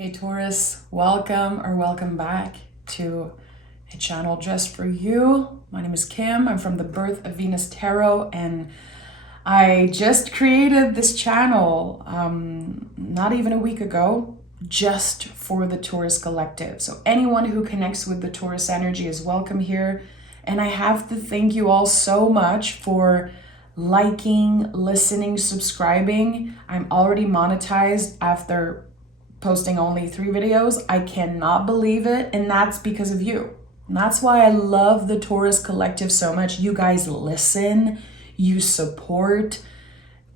Hey Taurus, welcome or welcome back to a channel just for you. My name is Kim. I'm from the Birth of Venus Tarot, and I just created this channel not even a week ago, just for the Taurus collective. So anyone who connects with the Taurus energy is welcome here. And I have to thank you all so much for liking, listening, subscribing. I'm already monetized after posting only 3 videos. I cannot believe it, and that's because of you. And that's why I love the Taurus collective so much. You guys listen, you support.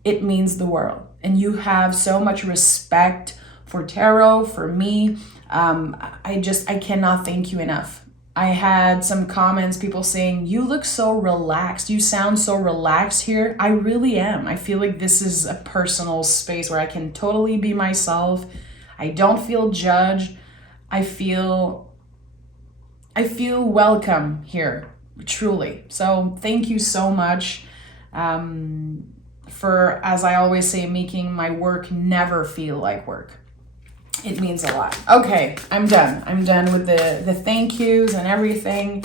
It means the world. And you have so much respect for tarot, for me. I cannot thank you enough. I had some comments, people saying, you look so relaxed. You sound so relaxed here. I really am. I feel like this is a personal space where I can totally be myself. I don't feel judged. I feel welcome here, truly. So thank you so much for, as I always say, making my work never feel like work. It means a lot. Okay, I'm done. I'm done with the thank yous and everything.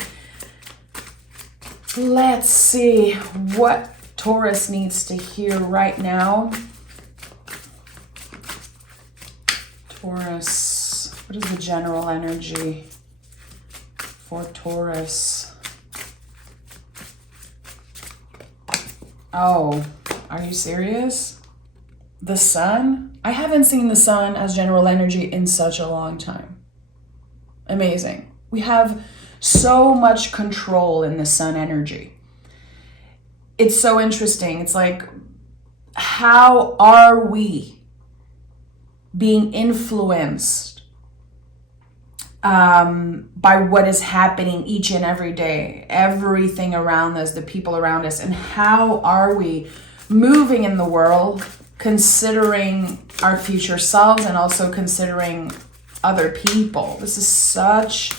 Let's see what Taurus needs to hear right now. Taurus, what is the general energy for Taurus? Oh, are you serious? The sun? I haven't seen the sun as general energy in such a long time. Amazing. We have so much control in the sun energy. It's so interesting. It's like, how are we being influenced by what is happening each and every day, everything around us, the people around us, and how are we moving in the world, considering our future selves and also considering other people. This is such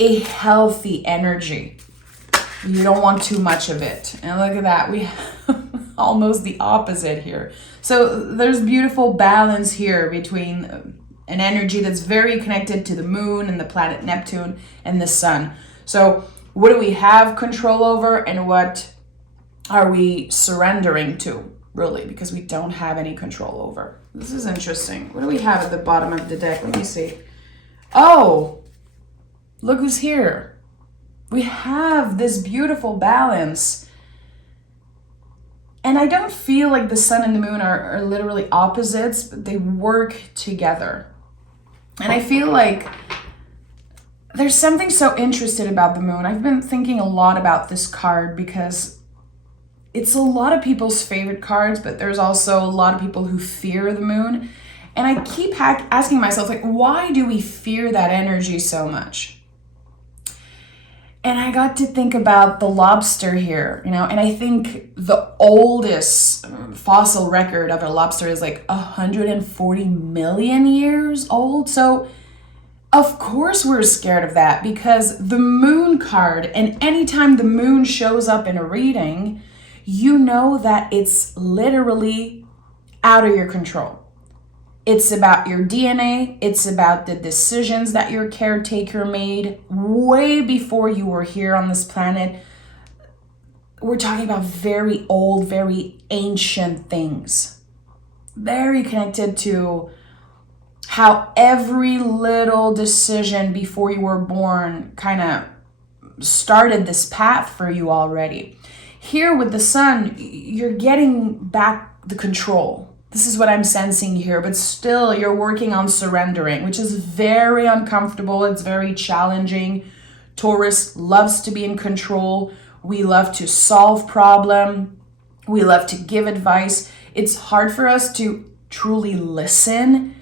a healthy energy. You don't want too much of it. And look at that, we have almost the opposite here. So there's beautiful balance here between an energy that's very connected to the moon and the planet Neptune and the sun. So what do we have control over, and what are we surrendering to, really? Because we don't have any control over. This is interesting. What do we have at the bottom of the deck? Let me see. Oh, look who's here. We have this beautiful balance. And I don't feel like the sun and the moon are literally opposites, but they work together. And I feel like there's something so interesting about the moon. I've been thinking a lot about this card because it's a lot of people's favorite cards, but there's also a lot of people who fear the moon. And I keep asking myself, like, why do we fear that energy so much? And I got to think about the lobster here, and I think the oldest fossil record of a lobster is like 140 million years old. So of course we're scared of that, because the moon card, and anytime the moon shows up in a reading, you know that it's literally out of your control. It's about your DNA. It's about the decisions that your caretaker made way before you were here on this planet. We're talking about very old, very ancient things. Very connected to how every little decision before you were born kind of started this path for you already. Here with the sun, you're getting back the control. This is what I'm sensing here, but still you're working on surrendering, which is very uncomfortable. It's very challenging. Taurus loves to be in control. We love to solve problem. We love to give advice. It's hard for us to truly listen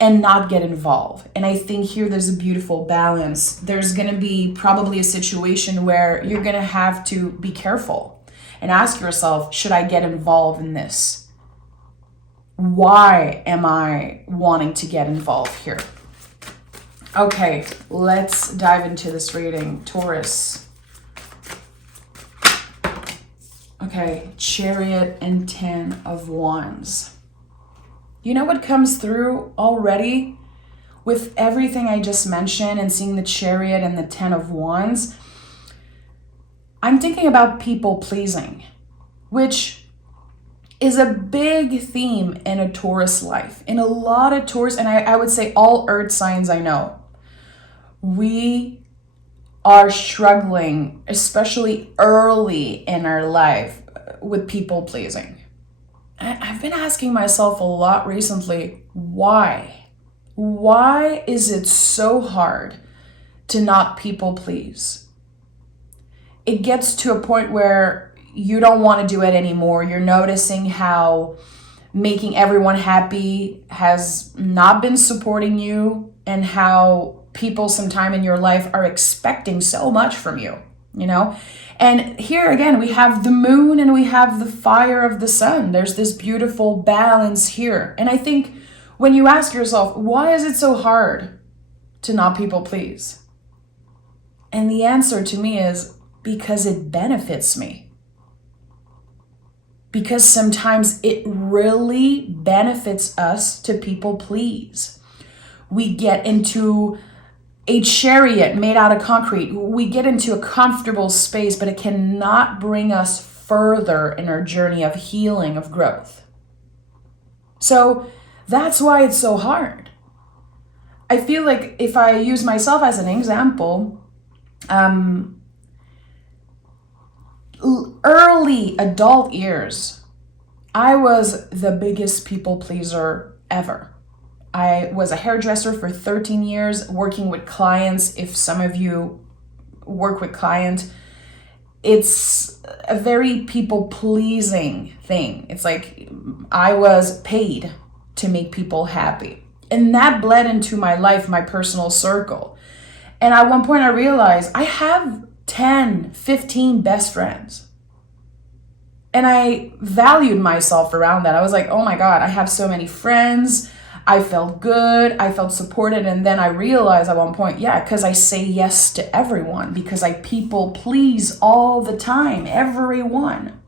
and not get involved. And I think here there's a beautiful balance. There's going to be probably a situation where you're going to have to be careful and ask yourself, should I get involved in this? Why am I wanting to get involved here? Okay, let's dive into this reading. Taurus. Okay, Chariot and 10 of Wands. You know what comes through already? with everything I just mentioned and seeing the Chariot and the Ten of Wands, I'm thinking about people pleasing, which is a big theme in a Taurus life. In a lot of Taurus, and I would say all earth signs I know, we are struggling, especially early in our life, with people pleasing. I've been asking myself a lot recently, why? Why is it so hard to not people please? It gets to a point where you don't want to do it anymore. You're noticing how making everyone happy has not been supporting you, and how people sometime in your life are expecting so much from you, you know? And here again, we have the moon and we have the fire of the sun. There's this beautiful balance here. And I think when you ask yourself, why is it so hard to not people please? And the answer to me is because it benefits me. Because sometimes it really benefits us to people please. We get into a chariot made out of concrete. We get into a comfortable space, but it cannot bring us further in our journey of healing, of growth. So that's why it's so hard. I feel like if I use myself as an example, early adult years, I was the biggest people pleaser ever. I was a hairdresser for 13 years, working with clients. If some of you work with clients, it's a very people-pleasing thing. It's like I was paid to make people happy. And that bled into my life, my personal circle. And at one point I realized I have 10, 15 best friends. And I valued myself around that. I was like, oh my God, I have so many friends. I felt good, I felt supported, and then I realized at one point, because I say yes to everyone, because I people please all the time, everyone.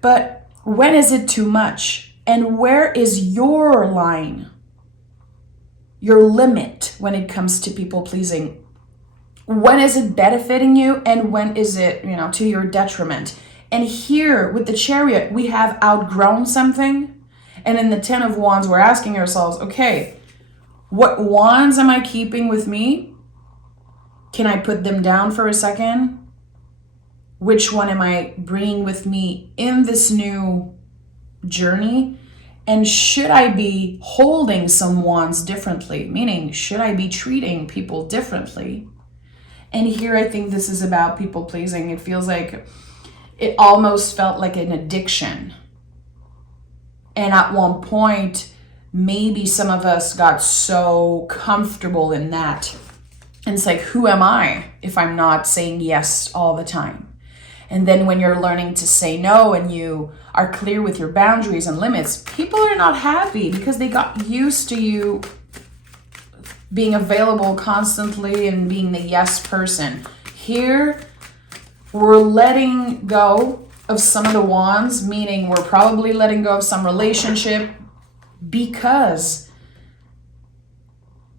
But when is it too much? And where is your line, your limit when it comes to people pleasing? When is it benefiting you, and when is it, to your detriment? And here with the Chariot, we have outgrown something. And in the Ten of Wands, we're asking ourselves, okay, what wands am I keeping with me? Can I put them down for a second? Which one am I bringing with me in this new journey? And should I be holding some wands differently? Meaning, should I be treating people differently? And here I think this is about people pleasing. It feels like it almost felt like an addiction. And at one point, maybe some of us got so comfortable in that. And it's like, who am I if I'm not saying yes all the time? And then when you're learning to say no and you are clear with your boundaries and limits, people are not happy because they got used to you being available constantly and being the yes person. Here, we're letting go of some of the wands, meaning we're probably letting go of some relationship because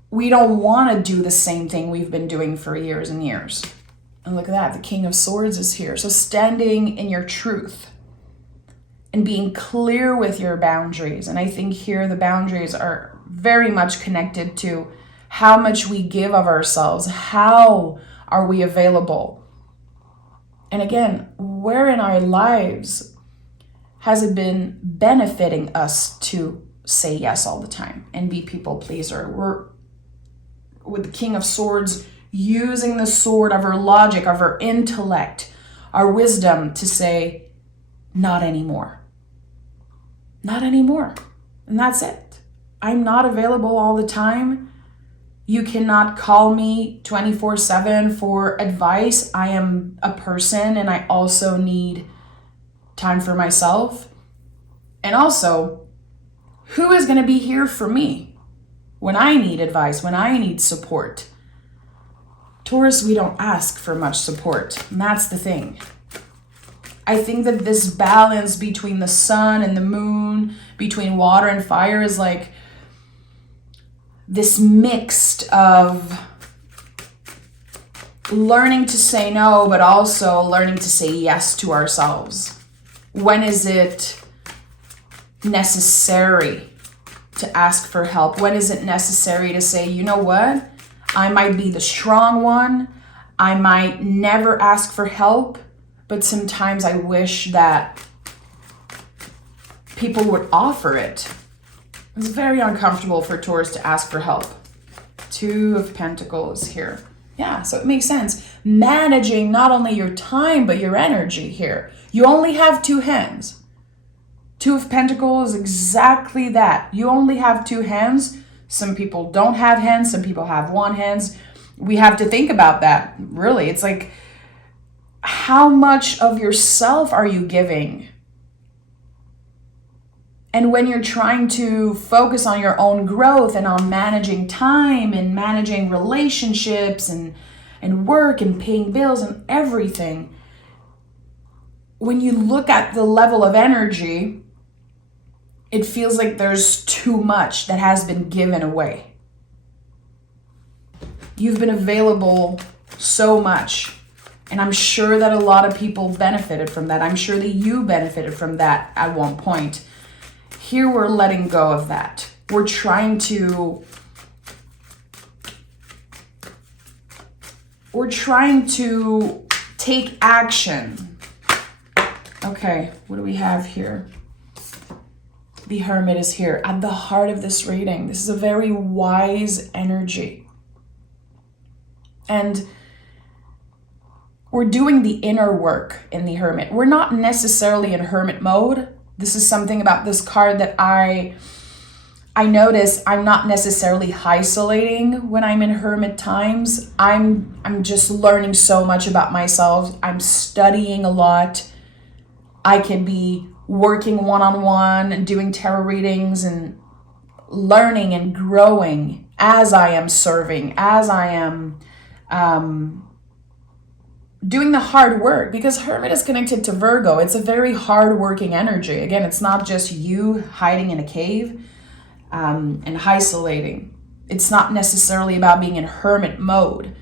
we don't want to do the same thing we've been doing for years and years. And look at that, the King of Swords is here. So standing in your truth and being clear with your boundaries. And I think here the boundaries are very much connected to how much we give of ourselves. How are we available? And again, where in our lives has it been benefiting us to say yes all the time and be people pleaser? We're with the King of Swords using the sword of our logic, of our intellect, our wisdom to say, not anymore. Not anymore. And that's it. I'm not available all the time. You cannot call me 24/7 for advice. I am a person and I also need time for myself. And also, who is going to be here for me when I need advice, when I need support? Taurus, we don't ask for much support. And that's the thing. I think that this balance between the sun and the moon, between water and fire is like, this mixed of learning to say no, but also learning to say yes to ourselves. When is it necessary to ask for help? When is it necessary to say, you know what? I might be the strong one. I might never ask for help, but sometimes I wish that people would offer it. It's very uncomfortable for Taurus to ask for help. Two of Pentacles here. Yeah, so it makes sense. Managing not only your time, but your energy here. You only have two hands. Two of Pentacles is exactly that. You only have two hands. Some people don't have hands. Some people have one hand. We have to think about that, really. It's like, how much of yourself are you giving? And when you're trying to focus on your own growth and on managing time and managing relationships and work and paying bills and everything, when you look at the level of energy, it feels like there's too much that has been given away. You've been available so much. And I'm sure that a lot of people benefited from that. I'm sure that you benefited from that at one point. Here we're letting go of that. We're trying to take action. Okay, what do we have here? The Hermit is here at the heart of this reading. This is a very wise energy. And we're doing the inner work in the Hermit. We're not necessarily in Hermit mode. This is something about this card that I notice I'm not necessarily isolating when I'm in Hermit times. I'm just learning so much about myself. I'm studying a lot. I can be working one-on-one and doing tarot readings and learning and growing as I am serving, as I am doing the hard work, because Hermit is connected to Virgo. It's a very hard-working energy. Again, it's not just you hiding in a cave and isolating. It's not necessarily about being in Hermit mode.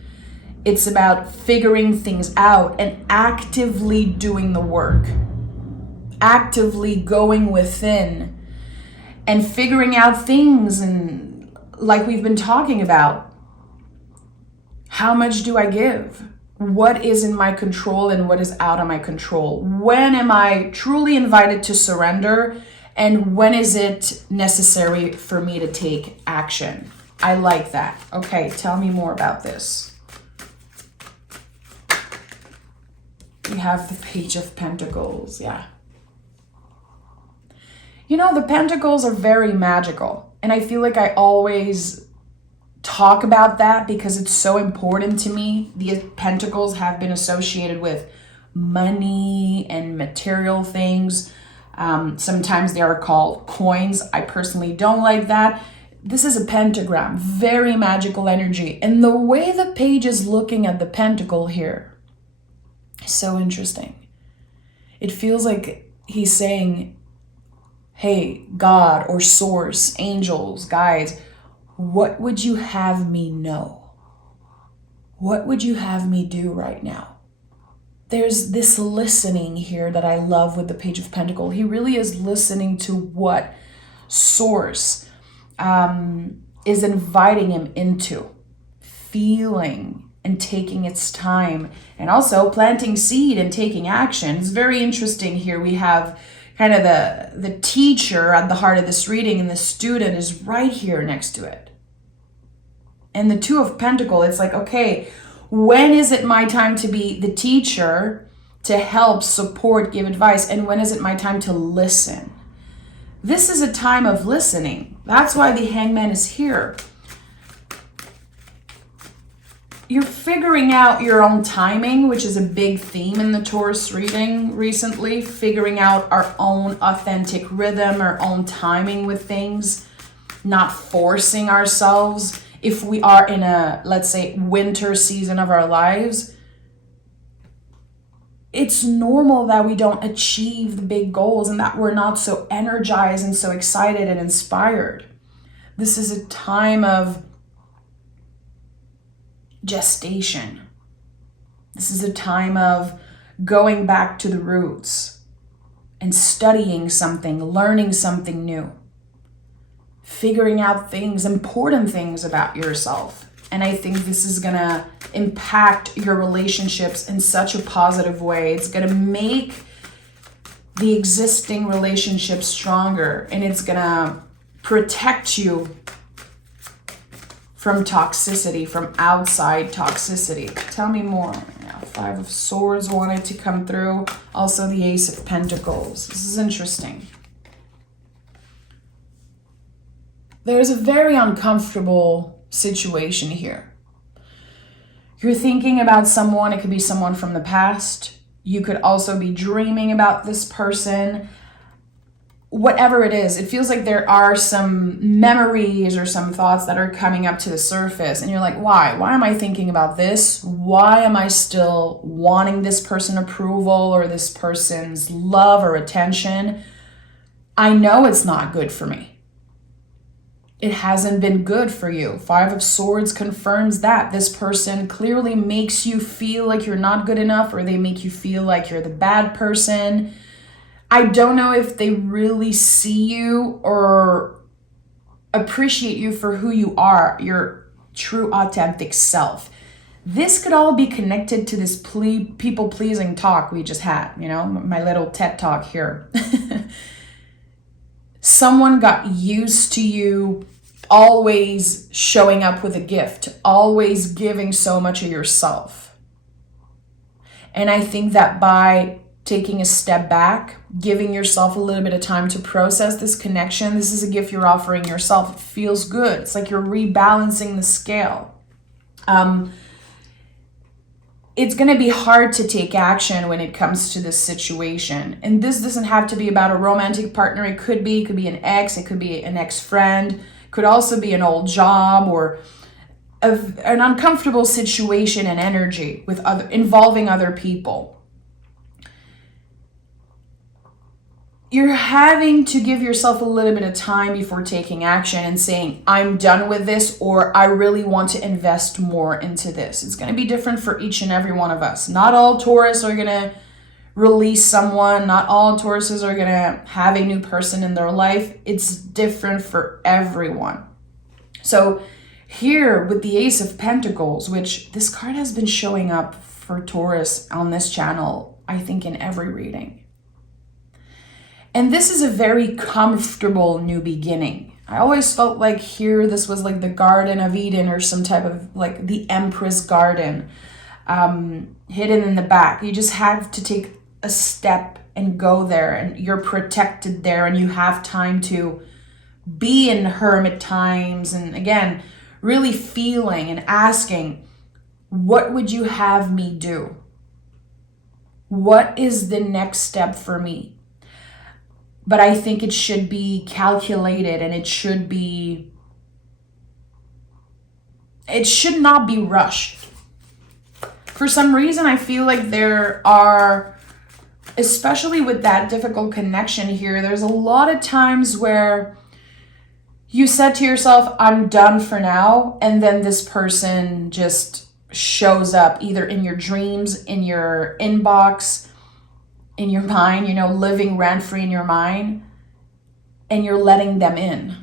It's about figuring things out and actively doing the work, actively going within and figuring out things. And like we've been talking about, how much do I give? What is in my control and what is out of my control? When am I truly invited to surrender? And when is it necessary for me to take action? I like that. Okay, tell me more about this. We have the Page of Pentacles, yeah. You know, the Pentacles are very magical. And I feel like I always talk about that because it's so important to me. The Pentacles have been associated with money and material things. Sometimes they are called coins. I personally don't like that. This is a pentagram, very magical energy. And the way the page is looking at the pentacle here is so interesting. It feels like he's saying, hey, God or source, angels, guides, what would you have me know? What would you have me do right now? There's this listening here that I love with the Page of Pentacles. He really is listening to what source is inviting him into, feeling and taking its time, and also planting seed and taking action. It's very interesting here. We have kind of the teacher at the heart of this reading, and the student is right here next to it. And the Two of Pentacles, it's like, okay, when is it my time to be the teacher, to help, support, give advice? And when is it my time to listen? This is a time of listening. That's why the Hangman is here. You're figuring out your own timing, which is a big theme in the Taurus reading recently, figuring out our own authentic rhythm, our own timing with things, not forcing ourselves. If we are in a, let's say, winter season of our lives, it's normal that we don't achieve the big goals and that we're not so energized and so excited and inspired. This is a time of gestation. This is a time of going back to the roots and studying something, learning something new, figuring out things, important things about yourself. And I think this is gonna impact your relationships in such a positive way. It's gonna make the existing relationship stronger, and it's gonna protect you from toxicity, from outside toxicity. Tell me more. Yeah, Five of Swords wanted to come through. Also the Ace of Pentacles. This is interesting. There's a very uncomfortable situation here. You're thinking about someone. It could be someone from the past. You could also be dreaming about this person. Whatever it is, it feels like there are some memories or some thoughts that are coming up to the surface. And you're like, why? Why am I thinking about this? Why am I still wanting this person's approval or this person's love or attention? I know it's not good for me. It hasn't been good for you. Five of Swords confirms that. This person clearly makes you feel like you're not good enough, or they make you feel like you're the bad person. I don't know if they really see you or appreciate you for who you are, your true authentic self. This could all be connected to this people-pleasing talk we just had, you know, my little TED talk here. Someone got used to you always showing up with a gift, always giving so much of yourself. And I think that by taking a step back, giving yourself a little bit of time to process this connection, this is a gift you're offering yourself. It feels good. It's like you're rebalancing the scale. It's going to be hard to take action when it comes to this situation. And this doesn't have to be about a romantic partner. It could be an ex, it could be an ex-friend, it could also be an old job or an uncomfortable situation and energy with involving other people. You're having to give yourself a little bit of time before taking action and saying, I'm done with this, or I really want to invest more into this. It's going to be different for each and every one of us. Not all Taurus are going to release someone. Not all Tauruses are going to have a new person in their life. It's different for everyone. So here with the Ace of Pentacles, which this card has been showing up for Taurus on this channel, I think in every reading. And this is a very comfortable new beginning. I always felt like here, this was like the Garden of Eden or some type of like the Empress Garden hidden in the back. You just have to take a step and go there, and you're protected there, and you have time to be in hermit times. And again, really feeling and asking, what would you have me do? What is the next step for me? But I think it should be calculated, and it should not be rushed. For some reason, I feel like there are, especially with that difficult connection here, there's a lot of times where you said to yourself, I'm done for now. And then this person just shows up either in your dreams, in your inbox, in your mind, you know, living rent-free in your mind, and you're letting them in.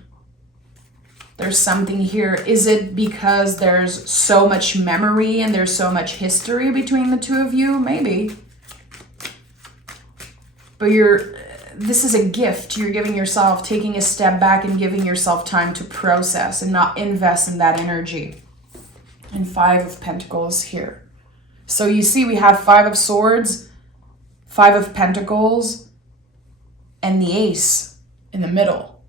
There's something here. Is it because there's so much memory and there's so much history between the two of you? Maybe. But this is a gift you're giving yourself, taking a step back and giving yourself time to process and not invest in that energy. And Five of Pentacles here. So you see we have Five of Swords, Five of Pentacles, and the Ace in the middle.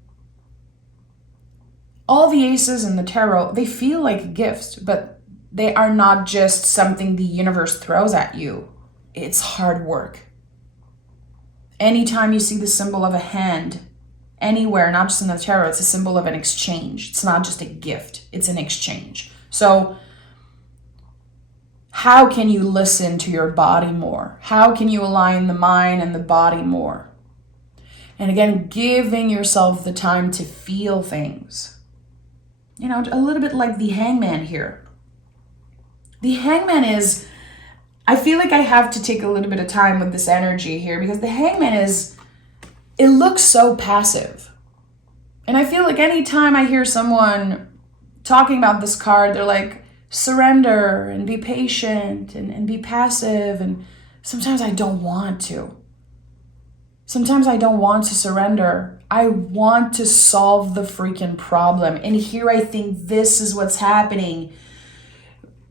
All the aces in the tarot, they feel like gifts, but they are not just something the universe throws at you. It's hard work. Anytime you see the symbol of a hand, anywhere, not just in the tarot, it's a symbol of an exchange. It's not just a gift, it's an exchange. So how can you listen to your body more? How can you align the mind and the body more? And again, giving yourself the time to feel things. a little bit like the hangman here. The hangman is, I feel like I have to take a little bit of time with this energy here, because the hangman it looks so passive. And I feel like anytime I hear someone talking about this card, they're like, surrender and be patient and be passive. And sometimes I don't want to. Sometimes I don't want to surrender. I want to solve the freaking problem. And here I think this is what's happening.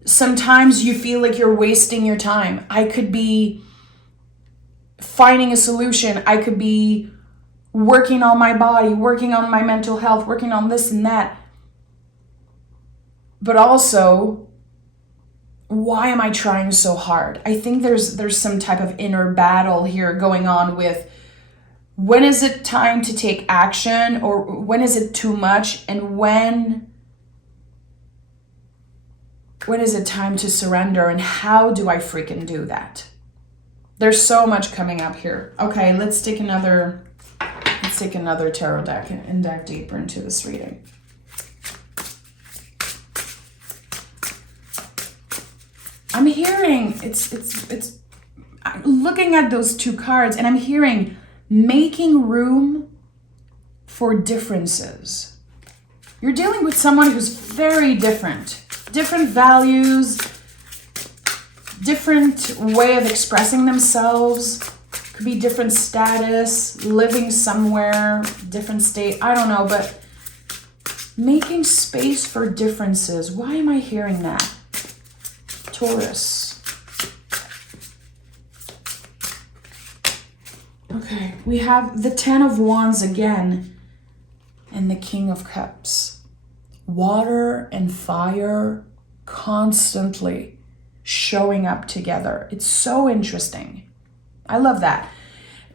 Sometimes you feel like you're wasting your time. I could be finding a solution. I could be working on my body, working on my mental health, working on this and that. But also, why am I trying so hard? I think there's some type of inner battle here going on with, when is it time to take action, or when is it too much, and when is it time to surrender, and how do I freaking do that? There's so much coming up here. Okay, let's take another tarot deck and dive deeper into this reading. I'm hearing, it's looking at those two cards, and I'm hearing making room for differences. You're dealing with someone who's very different values, different way of expressing themselves, could be different status, living somewhere, different state, I don't know, but making space for differences. Why am I hearing that? Taurus. Okay, we have the Ten of Wands again and the King of Cups. Water and fire constantly showing up together. It's so interesting. I love that.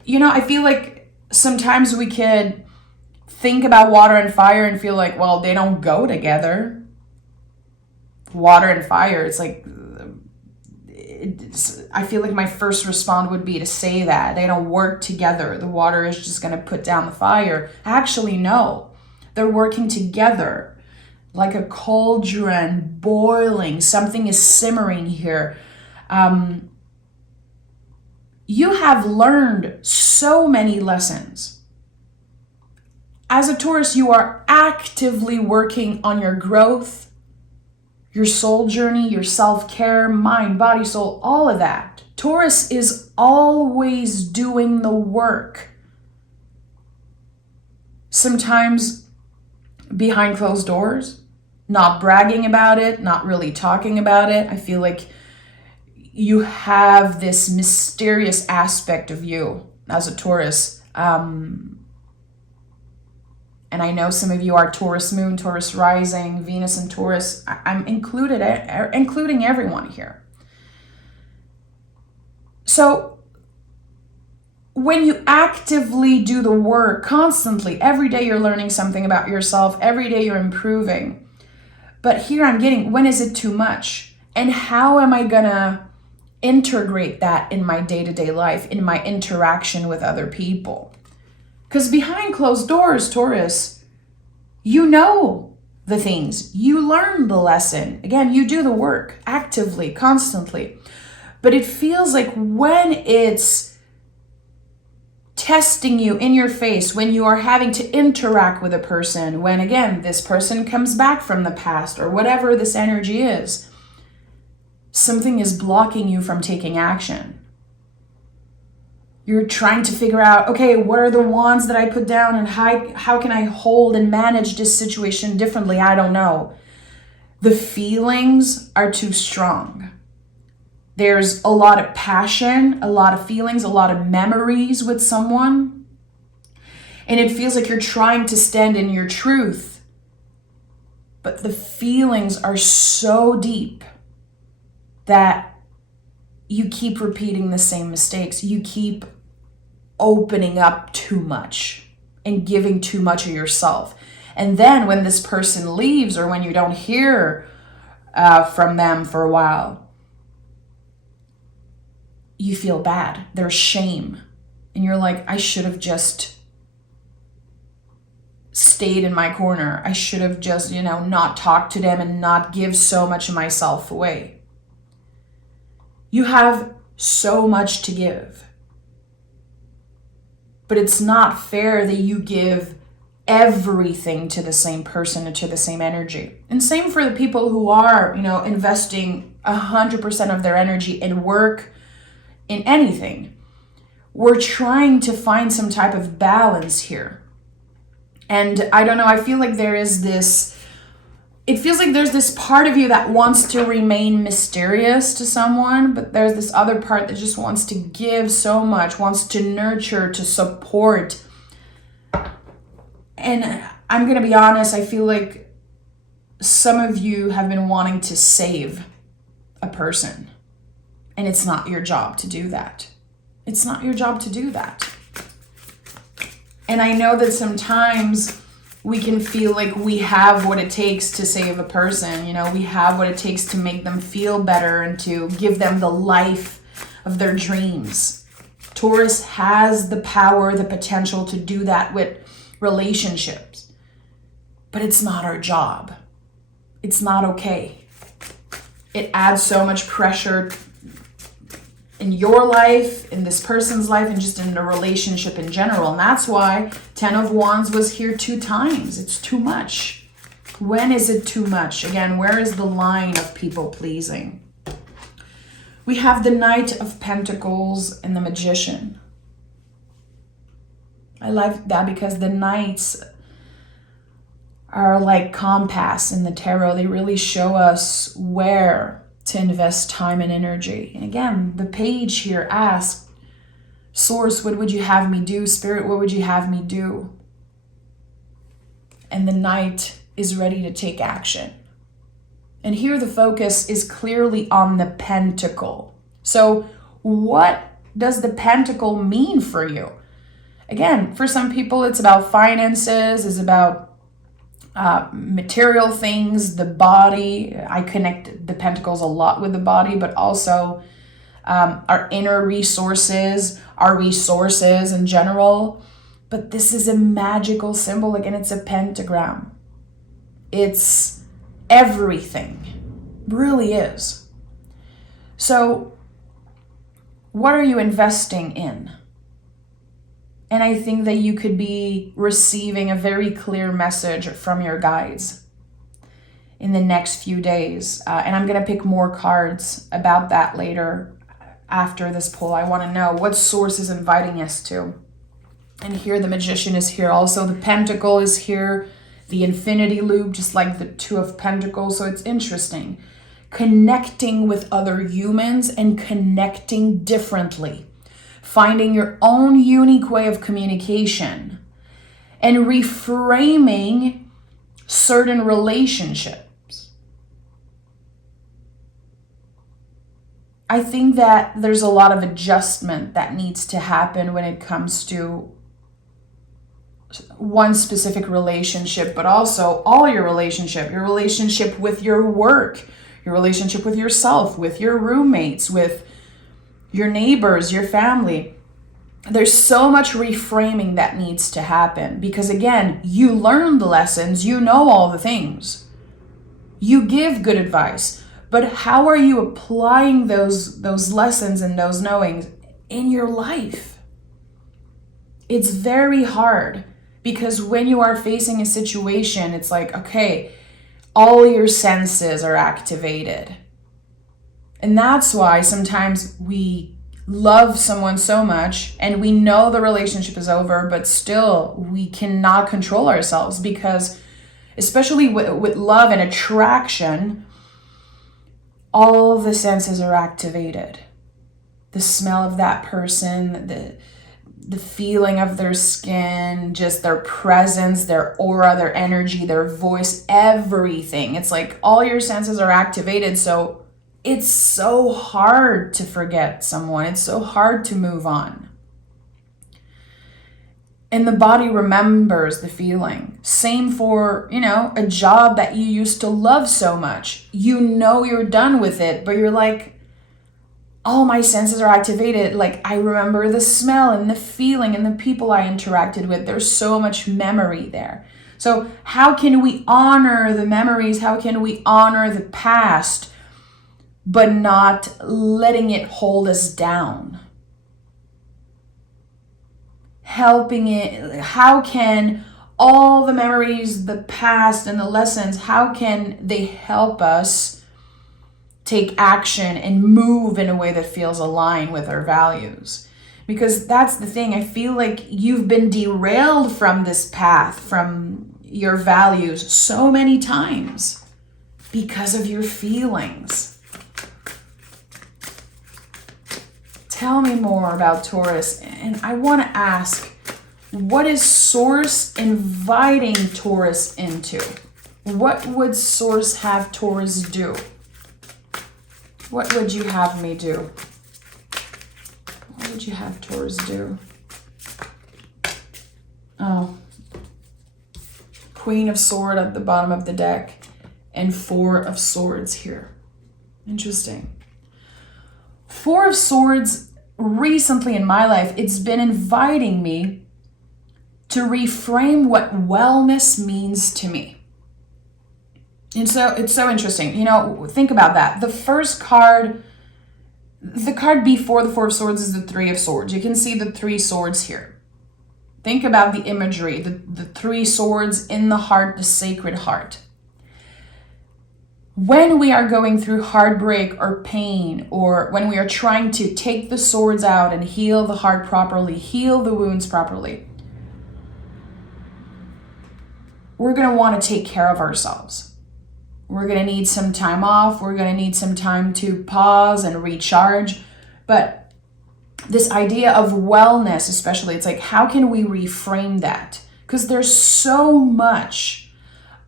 I feel like sometimes we could think about water and fire and feel like, well, they don't go together. Water and fire, it's like, I feel like my first response would be to say that they don't work together. The water is just going to put down the fire. Actually, no, they're working together like a cauldron boiling. Something is simmering here. You have learned so many lessons. As a Taurus, you are actively working on your growth, your soul journey, your self-care, mind, body, soul, all of that. Taurus is always doing the work. Sometimes behind closed doors, not bragging about it, not really talking about it. I feel like you have this mysterious aspect of you as a Taurus. And I know some of you are Taurus moon, Taurus rising, Venus and Taurus. I'm including everyone here. So when you actively do the work constantly, every day you're learning something about yourself, every day you're improving. But here I'm getting, when is it too much? And how am I gonna integrate that in my day-to-day life, in my interaction with other people? Because behind closed doors, Taurus, you know the things. You learn the lesson. Again, you do the work actively, constantly. But it feels like when it's testing you in your face, when you are having to interact with a person, when, again, this person comes back from the past or whatever this energy is, something is blocking you from taking action. You're trying to figure out, okay, what are the wands that I put down, and how can I hold and manage this situation differently? I don't know. The feelings are too strong. There's a lot of passion, a lot of feelings, a lot of memories with someone. And it feels like you're trying to stand in your truth. But the feelings are so deep that you keep repeating the same mistakes. You keep opening up too much and giving too much of yourself. And then when this person leaves, or when you don't hear from them for a while, you feel bad. There's shame. And you're like, I should have just stayed in my corner. I should have just, not talked to them and not give so much of myself away. You have so much to give. But it's not fair that you give everything to the same person and to the same energy. And same for the people who are, investing 100% of their energy in work, in anything. We're trying to find some type of balance here. And I don't know, I feel like there's this part of you that wants to remain mysterious to someone, but there's this other part that just wants to give so much, wants to nurture, to support. And I'm going to be honest, I feel like some of you have been wanting to save a person, and it's not your job to do that. It's not your job to do that. And I know that sometimes we can feel like we have what it takes to save a person. We have what it takes to make them feel better and to give them the life of their dreams. Taurus has the power, the potential to do that with relationships. But it's not our job. It's not okay. It adds so much pressure in your life, in this person's life, and just in the relationship in general. And that's why 10 of Wands was here 2 times. It's too much. When is it too much? Again, where is the line of people pleasing? We have the Knight of Pentacles and the Magician. I like that because the Knights are like compass in the tarot. They really show us where to invest time and energy. And again, the page here asks, Source, what would you have me do? Spirit, what would you have me do? And the Knight is ready to take action. And here the focus is clearly on the Pentacle. So what does the Pentacle mean for you? Again, for some people, it's about finances, it's about material things, the body. I connect the pentacles a lot with the body, but also our inner resources, our resources in general. But this is a magical symbol. Again, it's a pentagram. It's everything. It really is. So what are you investing in? And I think that you could be receiving a very clear message from your guides in the next few days. And I'm going to pick more cards about that later after this poll. I want to know what source is inviting us to. And here the Magician is here. Also, the Pentacle is here. The Infinity Loop, just like the 2 of Pentacles. So it's interesting. Connecting with other humans and connecting differently. Finding your own unique way of communication and reframing certain relationships. I think that there's a lot of adjustment that needs to happen when it comes to one specific relationship, but also all your relationship with your work, your relationship with yourself, with your roommates, with your neighbors, your family. There's so much reframing that needs to happen because, again, you learn the lessons, you know all the things. You give good advice, but how are you applying those lessons and those knowings in your life? It's very hard because when you are facing a situation, it's like, okay, all your senses are activated. And that's why sometimes we love someone so much and we know the relationship is over, but still we cannot control ourselves because, especially with love and attraction, all the senses are activated. The smell of that person, the feeling of their skin, just their presence, their aura, their energy, their voice, everything. It's like all your senses are activated. So it's so hard to forget someone. It's so hard to move on. And the body remembers the feeling. Same for, a job that you used to love so much. You're done with it, but you're like, all my senses are activated. Like, I remember the smell and the feeling and the people I interacted with. There's so much memory there. So how can we honor the memories? How can we honor the past, but not letting it hold us down? Helping it, how can all the memories, the past and the lessons, how can they help us take action and move in a way that feels aligned with our values? Because that's the thing. I feel like you've been derailed from this path, from your values so many times because of your feelings. Tell me more about Taurus. And I want to ask, what is Source inviting Taurus into? What would Source have Taurus do? What would you have me do? What would you have Taurus do? Oh. Queen of Swords at the bottom of the deck and Four of Swords here. Interesting. Four of Swords, recently in my life, it's been inviting me to reframe what wellness means to me. And so it's so interesting. You know, think about that. The first card, the card before the Four of Swords is the Three of Swords. You can see the three swords here. Think about the imagery, the three swords in the heart, the sacred heart. When we are going through heartbreak or pain, or when we are trying to take the swords out and heal the heart properly, heal the wounds properly, we're going to want to take care of ourselves. We're going to need some time off. We're going to need some time to pause and recharge. But this idea of wellness, especially, it's like, how can we reframe that? Because there's so much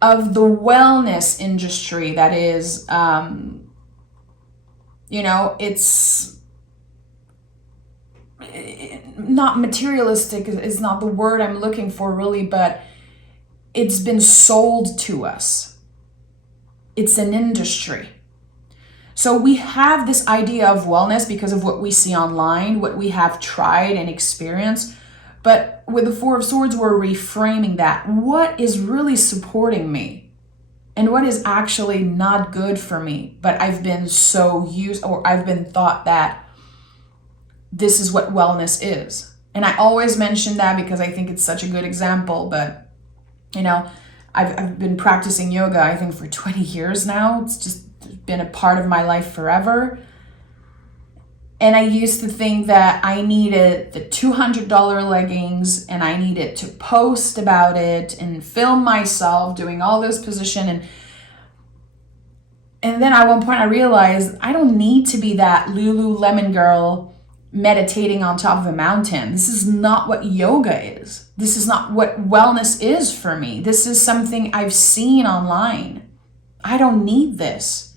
of the wellness industry that is, it's not materialistic is not the word I'm looking for really, but it's been sold to us. It's an industry. So we have this idea of wellness because of what we see online, what we have tried and experienced. But with the Four of Swords, we're reframing that. What is really supporting me? And what is actually not good for me? But I've been so used, or I've been thought that this is what wellness is. And I always mention that because I think it's such a good example. But, I've been practicing yoga, I think, for 20 years now. It's just been a part of my life forever. And I used to think that I needed the $200 leggings and I needed to post about it and film myself doing all those positions. And then at one point I realized I don't need to be that Lululemon girl meditating on top of a mountain. This is not what yoga is. This is not what wellness is for me. This is something I've seen online. I don't need this.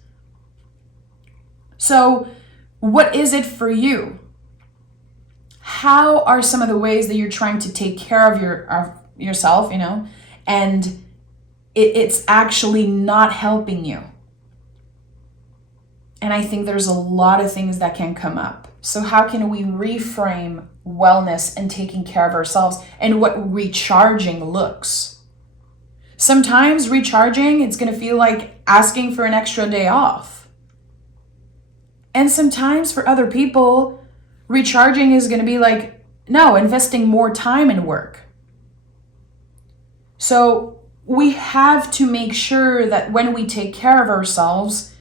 So what is it for you? How are some of the ways that you're trying to take care of yourself, and it's actually not helping you? And I think there's a lot of things that can come up. So how can we reframe wellness and taking care of ourselves and what recharging looks? Sometimes recharging, it's going to feel like asking for an extra day off. And sometimes for other people, recharging is going to be like, no, investing more time in work. So we have to make sure that when we take care of ourselves,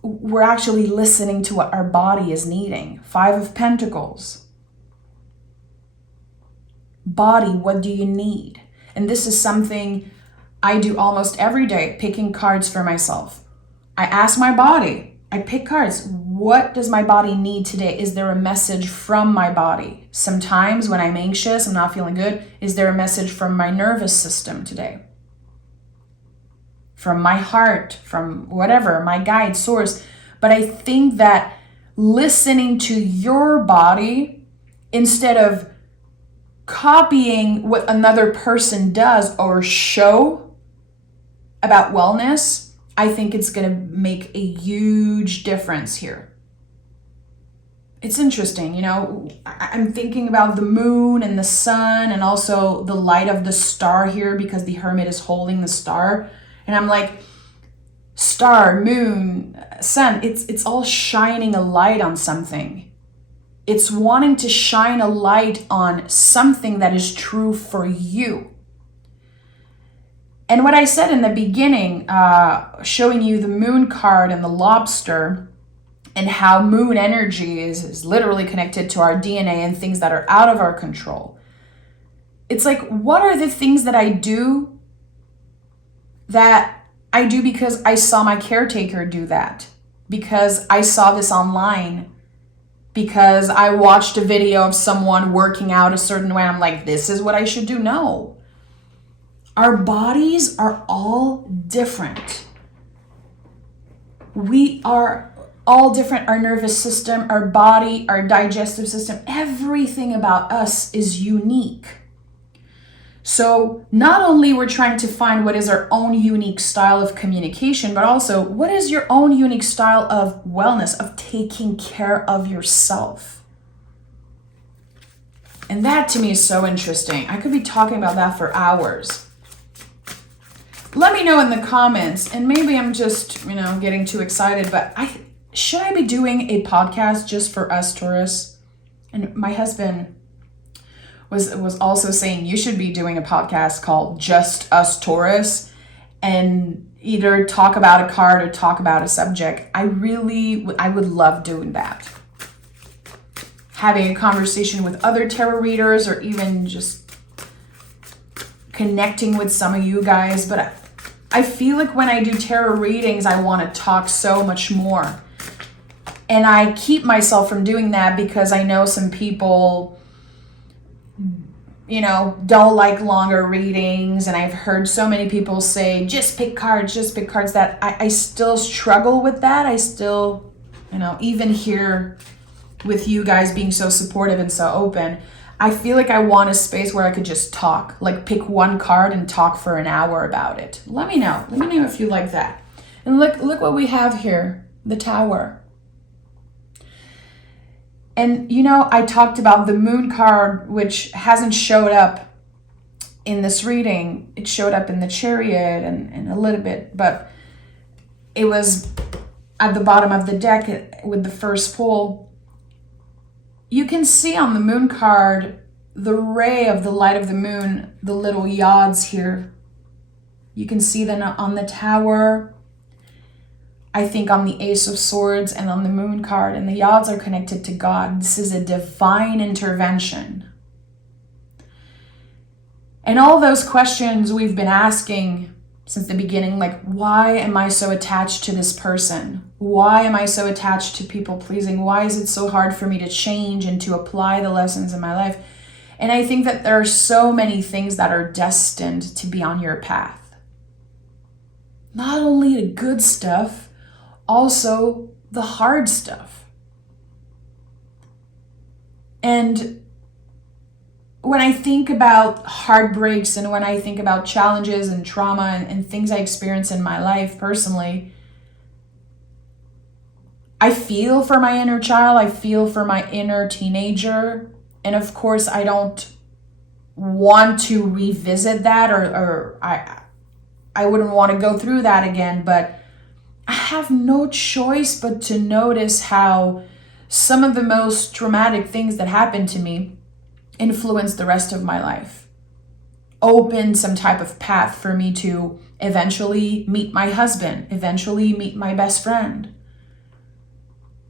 we're actually listening to what our body is needing. Five of Pentacles. Body, what do you need? And this is something I do almost every day, picking cards for myself. I ask my body, I pick cards. What does my body need today? Is there a message from my body? Sometimes when I'm anxious, I'm not feeling good, is there a message from my nervous system today? From my heart, from whatever, my guide, source. But I think that listening to your body instead of copying what another person does or show about wellness, I think it's going to make a huge difference here. it's interesting, you know, I'm thinking about the moon and the sun and also the light of the star here because the hermit is holding the star. And I'm like, star, moon, sun, it's all shining a light on something. It's wanting to shine a light on something that is true for you. And what I said in the beginning, showing you the moon card and the lobster, and how moon energy is literally connected to our DNA and things that are out of our control. It's like, what are the things that I do because I saw my caretaker do that, because I saw this online, because I watched a video of someone working out a certain way. I'm like, this is what I should do. No. Our bodies are all different. We are all different. Our nervous system, our body, our digestive system, everything about us is unique. So not only we're trying to find what is our own unique style of communication, but also what is your own unique style of wellness, of taking care of yourself. And that to me is so interesting. I could be talking about that for hours. Let me know in the comments, and maybe I'm just, getting too excited, but should I be doing a podcast just for us Taurus? And my husband was also saying you should be doing a podcast called Just Us Taurus, and either talk about a card or talk about a subject. I would love doing that. Having a conversation with other tarot readers, or even just connecting with some of you guys. But I feel like when I do tarot readings, I want to talk so much more. And I keep myself from doing that because I know some people, don't like longer readings. And I've heard so many people say, just pick cards, that I still struggle with that. I still, even here with you guys being so supportive and so open, I feel like I want a space where I could just talk, like pick one card and talk for an hour about it. Let me know if you like that. And look what we have here, the Tower. And I talked about the moon card, which hasn't showed up in this reading. It showed up in the Chariot and a little bit, but it was at the bottom of the deck with the first pull. You can see on the moon card, the ray of the light of the moon, the little yods here. You can see them on the Tower, I think on the Ace of Swords, and on the moon card. And the yods are connected to God. This is a divine intervention. And all those questions we've been asking since the beginning, like, why am I so attached to this person? Why am I so attached to people pleasing? Why is it so hard for me to change and to apply the lessons in my life? And I think that there are so many things that are destined to be on your path. Not only the good stuff, also the hard stuff. And when I think about heartbreaks and when I think about challenges and trauma and things I experience in my life personally, I feel for my inner child. I feel for my inner teenager. And of course, I don't want to revisit that, or I wouldn't want to go through that again. But I have no choice but to notice how some of the most traumatic things that happened to me influenced the rest of my life, opened some type of path for me to eventually meet my husband, eventually meet my best friend,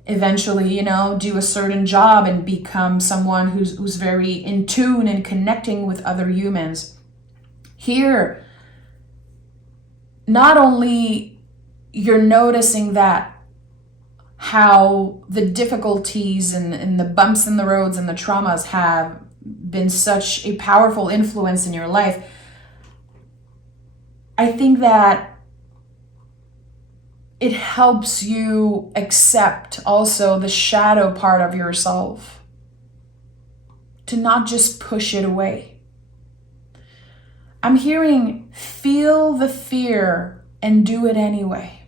eventually, do a certain job and become someone who's very in tune and connecting with other humans. Here, not only you're noticing that how the difficulties and the bumps in the roads and the traumas have been such a powerful influence in your life, I think that it helps you accept also the shadow part of yourself, to not just push it away. I'm hearing feel the fear and do it anyway.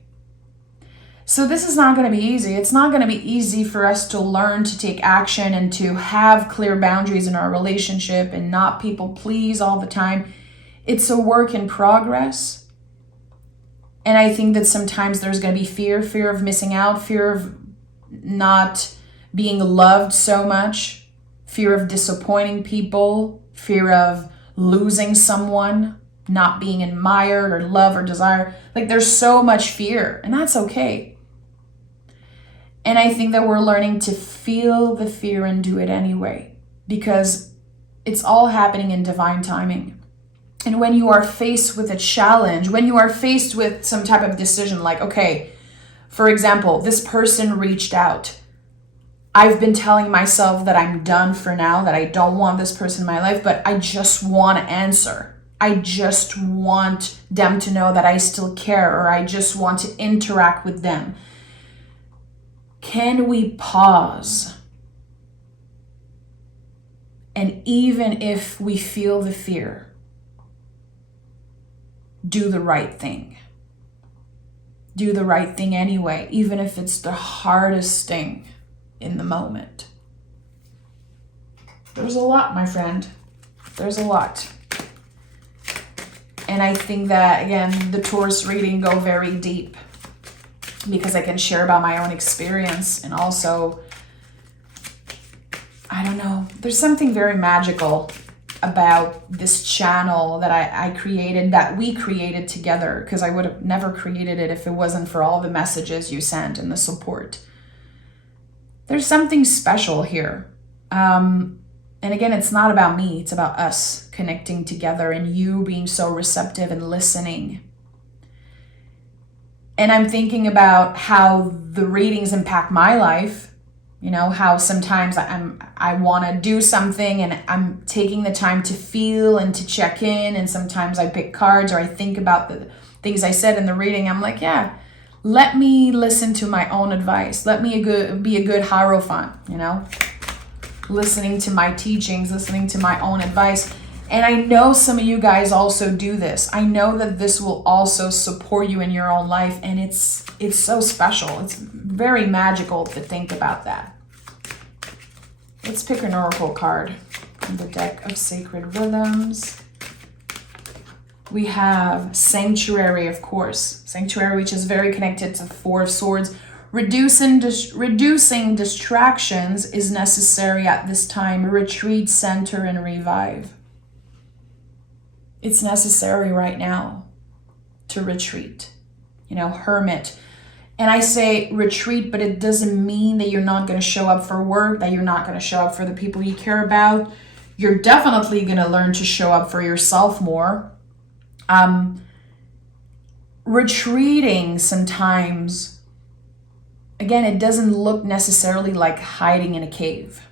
So this is not going to be easy. It's not going to be easy for us to learn to take action and to have clear boundaries in our relationship and not people please all the time. It's a work in progress. And I think that sometimes there's going to be fear of missing out, fear of not being loved so much, fear of disappointing people, fear of losing someone, not being admired or loved or desired. Like there's so much fear, and that's okay. And I think that we're learning to feel the fear and do it anyway, because it's all happening in divine timing. And when you are faced with a challenge, when you are faced with some type of decision, like, okay, for example, this person reached out. I've been telling myself that I'm done for now, that I don't want this person in my life, but I just want to answer. I just want them to know that I still care, or I just want to interact with them. Can we pause? And even if we feel the fear, do the right thing. Do the right thing anyway, even if it's the hardest thing in the moment. There's a lot, my friend. There's a lot. And I think that, again, the Taurus reading go very deep, because I can share about my own experience, and also, I don't know, there's something very magical about this channel that I created, that we created together, because I would have never created it if it wasn't for all the messages you sent and the support. There's something special here. And again, it's not about me, it's about us connecting together and you being so receptive and listening. And I'm thinking about how the readings impact my life. You know, how sometimes I want to do something and I'm taking the time to feel and to check in. And sometimes I pick cards or I think about the things I said in the reading. I'm like, yeah, let me listen to my own advice. Let me be a good hierophant, you know, listening to my teachings, listening to my own advice. And I know some of you guys also do this. I know that this will also support you in your own life. And it's so special. It's very magical to think about that. Let's pick an oracle card from the deck of Sacred Rhythms. We have Sanctuary, of course. Sanctuary, which is very connected to the Four of Swords. Reducing distractions is necessary at this time. Retreat, center, and revive. It's necessary right now to retreat, you know, hermit. And I say retreat, but it doesn't mean that you're not going to show up for work, that you're not going to show up for the people you care about. You're definitely going to learn to show up for yourself more. Retreating sometimes, again, it doesn't look necessarily like hiding in a cave.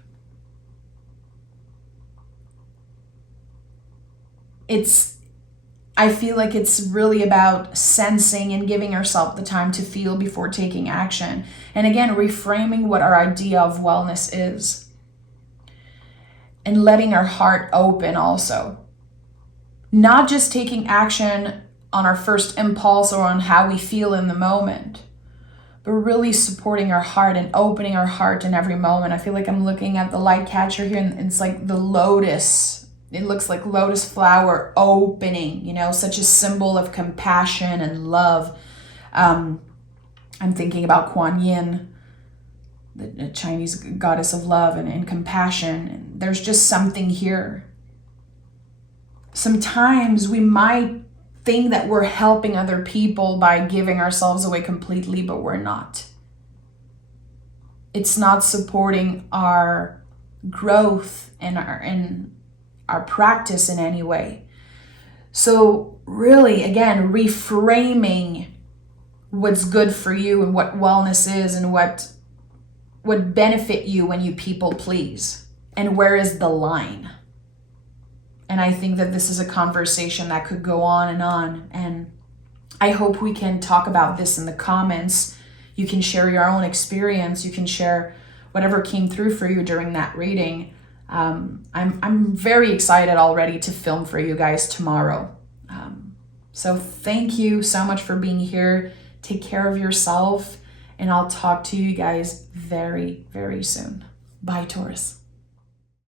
I feel like it's really about sensing and giving ourselves the time to feel before taking action. And again, reframing what our idea of wellness is. And letting our heart open also. Not just taking action on our first impulse or on how we feel in the moment, but really supporting our heart and opening our heart in every moment. I feel like I'm looking at the light catcher here, and it's like the lotus. It looks like lotus flower opening, you know, such a symbol of compassion and love. I'm thinking about Kuan Yin, the Chinese goddess of love and compassion. And there's just something here. Sometimes we might think that we're helping other people by giving ourselves away completely, but we're not. It's not supporting our growth and our practice in any way. So really, again, reframing what's good for you and what wellness is and what would benefit you when you people please, and where is the line. And I think that this is a conversation that could go on, and I hope we can talk about this in the comments. You can share your own experience, you can share whatever came through for you during that reading. I'm very excited already to film for you guys tomorrow. So thank you so much for being here. Take care of yourself, and I'll talk to you guys very, very soon. Bye, Taurus.